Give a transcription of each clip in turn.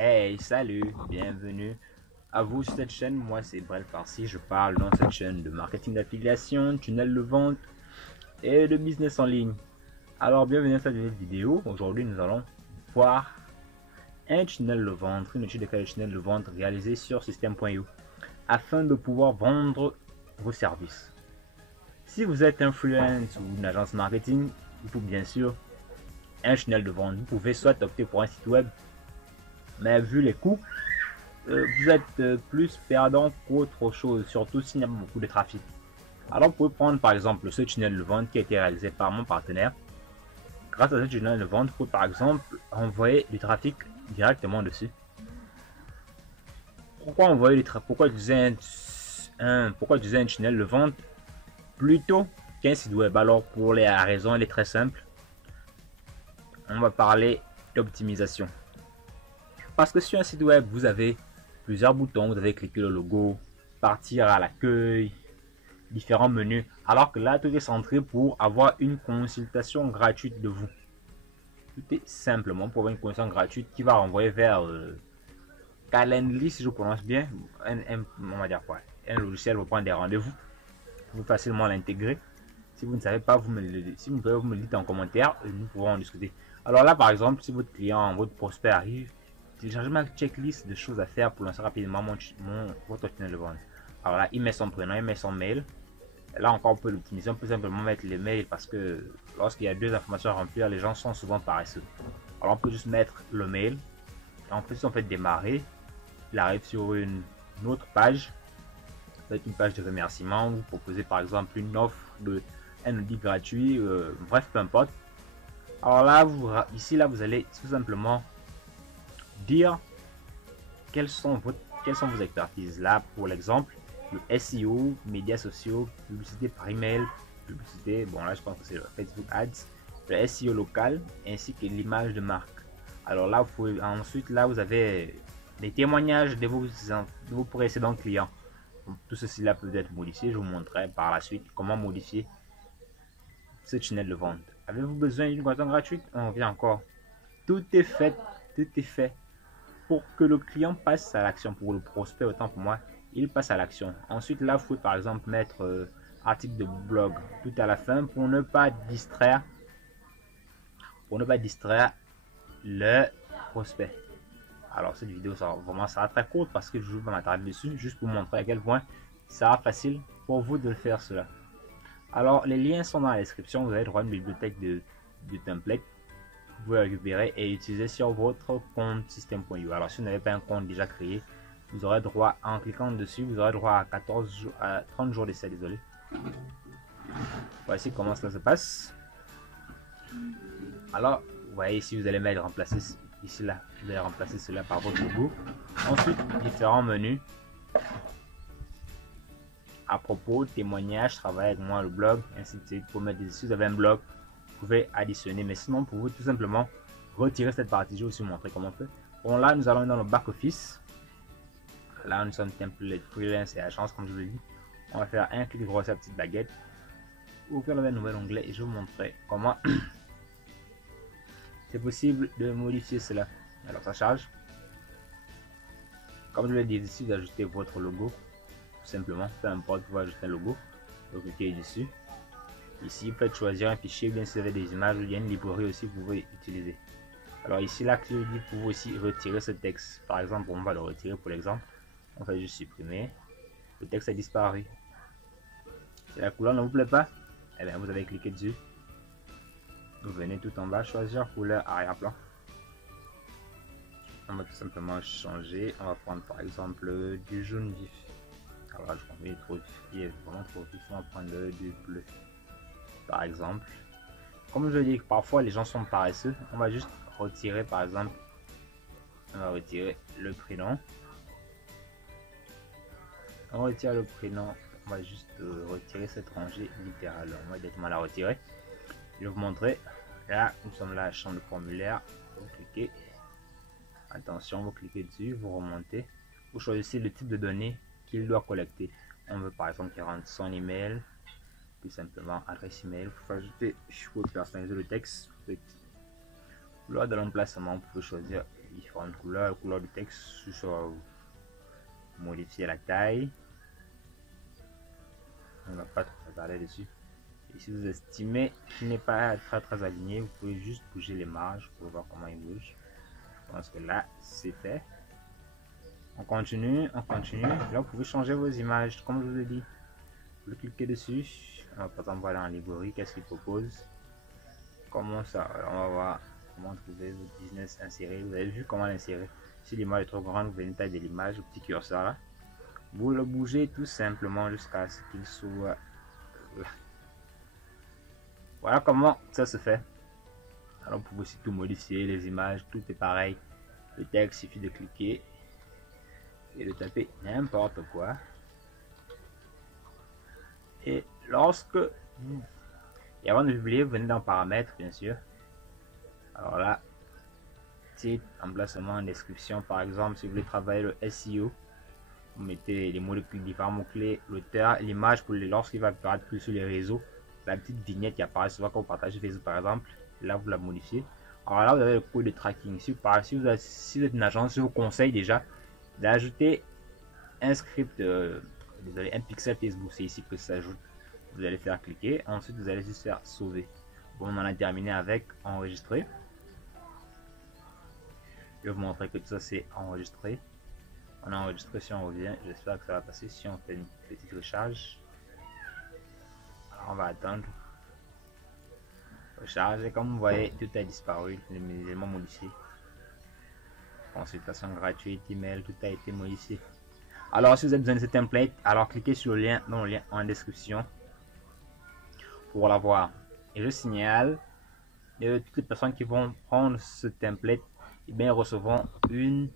Hey, salut, bienvenue à vous sur cette chaîne. Moi, c'est Brel Farsi. Je parle dans cette chaîne de marketing d'affiliation, tunnel de vente et de business en ligne. Alors, bienvenue à cette nouvelle vidéo. Aujourd'hui, nous allons voir un tunnel de vente, une étude de cas de tunnel de vente réalisée sur System.io afin de pouvoir vendre vos services. Si vous êtes un freelance ou une agence marketing, il faut bien sûr un tunnel de vente. Vous pouvez soit opter pour un site web, mais vu les coûts, vous êtes plus perdant qu'autre chose, surtout s'il y a beaucoup de trafic. Alors, vous pouvez prendre par exemple ce tunnel de vente qui a été réalisé par mon partenaire. Grâce à ce tunnel de vente, vous pouvez par exemple envoyer du trafic directement dessus. Pourquoi envoyer du trafic? Pourquoi utiliser un tunnel de vente plutôt qu'un site web? Alors, pour la raison, elle est très simple. On va parler d'optimisation. Parce que sur un site web, vous avez plusieurs boutons, vous avez cliqué le logo, partir à l'accueil, différents menus, alors que là, tout est centré pour avoir une consultation gratuite de vous. Tout est simplement pour avoir une consultation gratuite qui va renvoyer vers Calendly, si je prononce bien, on va dire quoi, un logiciel pour prendre des rendez-vous. Vous pouvez facilement l'intégrer. Si vous ne savez pas, vous me le dites en commentaire et nous pourrons en discuter. Alors là, par exemple, si votre client, votre prospect arrive, téléchargez ma checklist de choses à faire pour lancer rapidement votre tunnel de vente. Alors là, il met son prénom, il met son mail. Là encore, on peut l'optimiser. On peut simplement mettre les mails parce que lorsqu'il y a deux informations à remplir, les gens sont souvent paresseux. Alors on peut juste mettre le mail. Et en fait, si on fait démarrer, il arrive sur une autre page. Peut-être une page de remerciement. Vous proposez par exemple une offre de un audit gratuit. Bref, peu importe. Alors là, ici, vous allez tout simplement dire quelles sont vos expertises. Là, pour l'exemple, le SEO, médias sociaux, publicité par email, publicité, bon là je pense que c'est le Facebook Ads, le SEO local, ainsi que l'image de marque. Alors là, ensuite, là vous avez les témoignages de vos précédents clients. Donc, tout ceci là peut être modifié. Je vous montrerai par la suite comment modifier ce tunnel de vente. Avez-vous besoin d'une consultation gratuite? On revient encore. Tout est fait pour que le client passe à l'action, pour le prospect autant pour moi, il passe à l'action. Ensuite là, vous pouvez par exemple mettre article de blog tout à la fin pour ne pas distraire le prospect. Alors cette vidéo sera très courte parce que je ne vais pas m'attarder dessus, juste pour montrer à quel point ça sera facile pour vous de faire cela. Alors les liens sont dans la description. Vous avez droit à une bibliothèque de templates. Vous pouvez récupérer et utiliser sur votre compte System.io. Alors si vous n'avez pas un compte déjà créé, vous aurez droit, en cliquant dessus, vous aurez droit à 30 jours d'essai, désolé. Voici comment cela se passe. Alors, vous voyez ici, vous allez remplacer ici là, vous allez remplacer cela par votre logo. Ensuite, différents menus. À propos, témoignages, travail avec moi, le blog, ainsi de suite. Pour mettre si vous avez un blog, vous pouvez additionner, mais sinon, pour vous tout simplement retirer cette partie. Je vais aussi vous montrer comment on fait. Bon, là, nous allons dans le back office. Là, nous sommes template freelance et agence, comme je vous l'ai dit. On va faire un clic droit sur la petite baguette, ouvrir le nouvel onglet et je vais vous montrer comment c'est possible de modifier cela. Alors, ça charge. Comme je l'ai dit, ici, vous ajoutez votre logo, tout simplement. Peu importe, vous ajouter un logo. Vous cliquez dessus. Ici, vous pouvez choisir un fichier, bien si vous avez des images, il y a une librairie aussi, vous pouvez utiliser. Alors ici, là, je dis, vous pouvez aussi retirer ce texte. Par exemple, on va le retirer pour l'exemple. On va juste supprimer. Le texte a disparu. Si la couleur ne vous plaît pas, eh bien, vous avez cliqué dessus. Vous venez tout en bas, choisir couleur arrière-plan. On va tout simplement changer. On va prendre par exemple du jaune vif. Alors là, je prends trop vif. Il est vraiment trop vif. On va prendre du bleu. Par exemple, comme je dis, parfois les gens sont paresseux. On va juste retirer, par exemple, on va retirer le prénom. On retire le prénom. On va juste retirer cette rangée littérale. On va directement la retirer. Je vais vous montrer. Là, nous sommes là, champ de formulaire. Vous cliquez. Attention, vous cliquez dessus, vous remontez. Vous choisissez le type de données qu'il doit collecter. On veut par exemple qu'il rentre son email, tout simplement adresse email. Vous pouvez ajouter, je peux personnaliser le texte. Lors de l'emplacement, vous pouvez choisir différentes couleurs, couleur du texte, sur modifier la taille. On va pas trop regarder dessus. Et si vous estimez qu'il n'est pas très aligné, vous pouvez juste bouger les marges pour voir comment il bouge. Je pense que là c'est fait. On continue, on continue. Là vous pouvez changer vos images comme je vous ai dit. Vous cliquez dessus. On va par exemple voir dans l'allégorie qu'est-ce qu'il propose. Comment ça? Alors, on va voir comment trouver votre business inséré. Vous avez vu comment l'insérer. Si l'image est trop grande, vous venez taille de l'image, le petit curseur là. Vous le bougez tout simplement jusqu'à ce qu'il soit là. Voilà comment ça se fait. Alors vous pouvez aussi tout modifier, les images, tout est pareil. Le texte, il suffit de cliquer et de taper n'importe quoi. Et lorsque et avant de publier, vous venez dans paramètres, bien sûr. Alors là, titre, emplacement, description, par exemple, si vous voulez travailler le SEO, vous mettez les mots de clic, différents mots-clés, l'auteur, l'image pour lorsqu'il va apparaître plus sur les réseaux, la petite vignette qui apparaît souvent quand vous partagez Facebook par exemple, là vous la modifiez. Alors là, vous avez le code de tracking. Si vous êtes une agence, je vous conseille déjà d'ajouter un script, désolé, un pixel Facebook, c'est ici que ça s'ajoute. Vous allez faire cliquer, ensuite vous allez juste faire sauver. Bon, on en a terminé avec enregistrer. Je vais vous montrer que tout ça c'est enregistré. On a enregistré, si on revient, j'espère que ça va passer. Si on fait une petite recharge, alors on va attendre. Recharge, et comme vous voyez, tout a disparu, les éléments modifiés. Consultation gratuite, email, tout a été modifié. Alors si vous avez besoin de ce template, alors cliquez sur le lien dans le lien en description pour l'avoir. Et je signale, toutes les personnes qui vont prendre ce template, et bien recevront une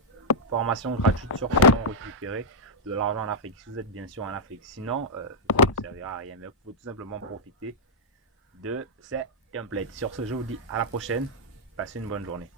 formation gratuite sur comment récupérer de l'argent en Afrique. Si vous êtes bien sûr en Afrique, sinon ça ne servira à rien. Mais vous pouvez tout simplement profiter de ces templates. Sur ce, je vous dis à la prochaine. Passez une bonne journée.